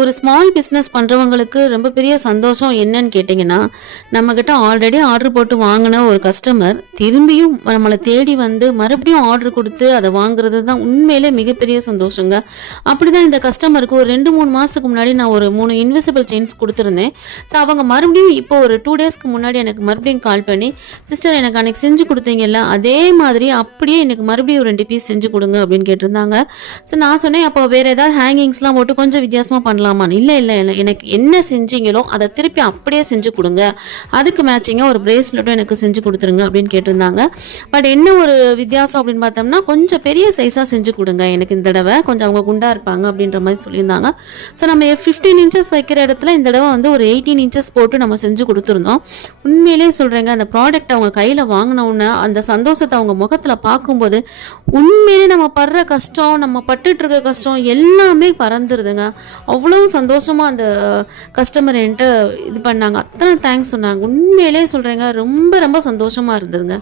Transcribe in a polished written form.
ஒரு small business பண்ணுறவங்களுக்கு ரொம்ப பெரிய சந்தோஷம் என்னன்னு கேட்டிங்கன்னா, நம்மக்கிட்ட ஆல்ரெடி ஆர்டர் போட்டு வாங்கின ஒரு கஸ்டமர் திரும்பியும் நம்மளை தேடி வந்து மறுபடியும் ஆர்டர் கொடுத்து அதை வாங்குறது தான் உண்மையிலே மிகப்பெரிய சந்தோஷங்க. அப்படி தான் இந்த கஸ்டமருக்கு ஒரு 2-3 மாதத்துக்கு முன்னாடி நான் ஒரு 3 இன்விசிபிள் செயின்ஸ் கொடுத்துருந்தேன். ஸோ அவங்க மறுபடியும் இப்போ ஒரு 2 டேஸ்க்கு முன்னாடி எனக்கு மறுபடியும் கால் பண்ணி, சிஸ்டர் எனக்கு அன்றைக்கி செஞ்சு கொடுத்தீங்கல்ல அதே மாதிரி அப்படியே எனக்கு மறுபடியும் 2 பீஸ் செஞ்சு கொடுங்க அப்படின்னு கேட்டிருந்தாங்க. ஸோ நான் சொன்னேன், அப்போ வேறு ஏதாவது ஹேங்கிங்ஸ்லாம் போட்டு கொஞ்சம் வித்தியாசமாக பண்ணலாமான்னு. இல்லை இல்லை இல்லை, எனக்கு என்ன செஞ்சீங்களோ அதை திருப்பி அப்படியே செஞ்சு கொடுங்க, அதுக்கு மேட்சிங்காக ஒரு பிரேஸ்லெட்டும் எனக்கு செஞ்சு கொடுத்துருங்க அப்படின்னு கேட்டிருந்தாங்க. பட் என்ன ஒரு வித்தியாசம் அப்படின்னு பார்த்தோம்னா, கொஞ்சம் பெரிய சைஸாக செஞ்சு கொடுங்க எனக்கு இந்த தடவை, கொஞ்சம் அவங்க குண்டாக இருப்பாங்க அப்படின்ற மாதிரி சொல்லியிருந்தாங்க. ஸோ நம்ம 15 இன்ச்சஸ் வைக்கிற இடத்துல இந்த தடவை வந்து ஒரு 18 இன்ச்சஸ் போட்டு நம்ம செஞ்சு கொடுத்துருந்தோம். உண்மையிலே சொல்கிறேங்க, அந்த ப்ராடக்ட் அவங்க கையில் வாங்கினோன்னே அந்த சந்தோஷத்தை அவங்க முகத்தில் பார்க்கும்போது உண்மையிலே நம்ம படுற கஷ்டம், நம்ம பட்டுட்டு இருக்க கஷ்டம் எல்லாமே பறந்துடுதுங்க. அவ்வளோ சந்தோஷமாக அந்த கஸ்டமர் என்கிட்ட இது பண்ணாங்க, அத்தனை தேங்க்ஸ் சொன்னாங்க. உண்மையிலே சொல்கிறேங்க, ரொம்ப ரொம்ப சந்தோஷமாக இருந்ததுங்க.